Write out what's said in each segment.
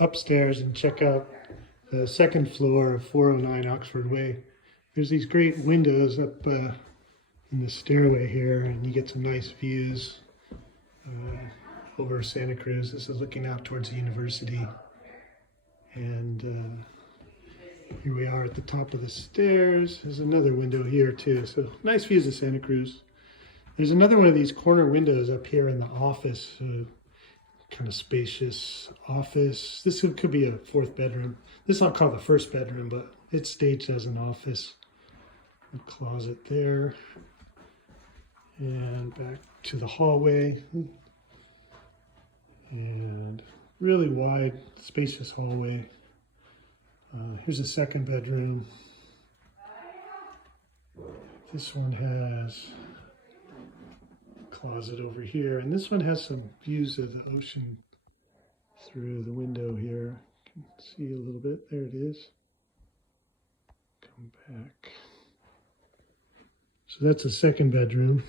Upstairs and check out the second floor of 409 Oxford Way. There's these great windows up in the stairway here, and you get some nice views over Santa Cruz. This is looking out towards the university, and here we are at the top of the stairs. There's another window here too, so nice views of Santa Cruz. There's another one of these corner windows up here in the office. Kind of spacious office. This could be a fourth bedroom. This I'll call the first bedroom, but it's staged as an office. A closet there. And back to the hallway. And really wide, spacious hallway. Here's a second bedroom. This one has closet over here, and this one has some views of the ocean through the window here. You can see a little bit. There it is. Come back. So that's a second bedroom.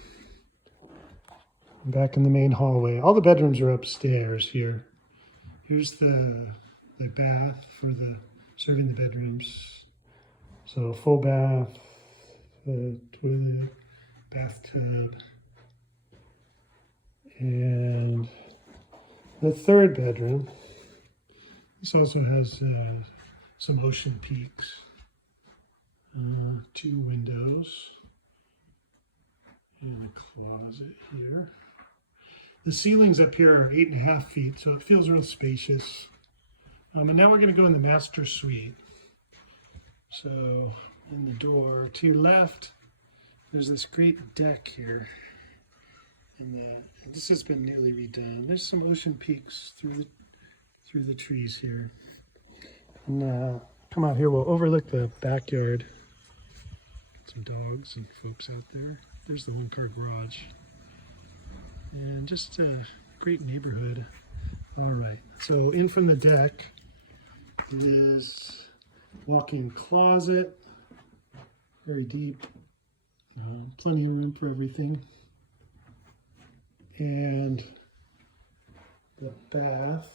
Back in the main hallway. All the bedrooms are upstairs here. Here's the bath for the serving the bedrooms. So full bath, toilet, bathtub. And the third bedroom, this also has some ocean peaks, 2 windows, and a closet here. The ceilings up here are 8.5 feet, so it feels real spacious. And now we're going to go in the master suite. So in the door to your left, there's this great deck here. And this has been newly redone. There's some ocean peaks through the trees here. And come out here, we'll overlook the backyard. Some dogs and folks out there. There's the one-car garage. And just a great neighborhood. All right, so in from the deck is walk-in closet. Very deep. Plenty of room for everything. And the bath,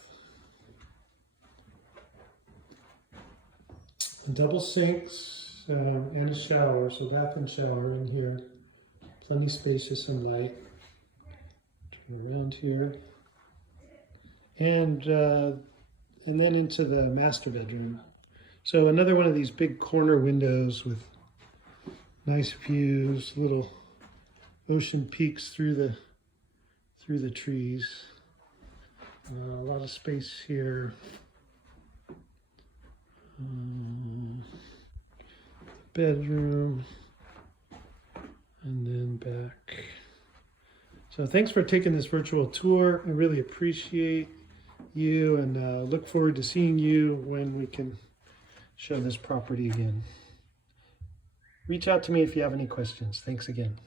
double sinks and a shower, so bath and shower in here, plenty spacious and light. Turn around here, and then into the master bedroom. So another one of these big corner windows with nice views, little ocean peaks through the trees. A lot of space here. Bedroom, and then back. So thanks for taking this virtual tour. I really appreciate you, and look forward to seeing you when we can show this property again. Reach out to me if you have any questions. Thanks again.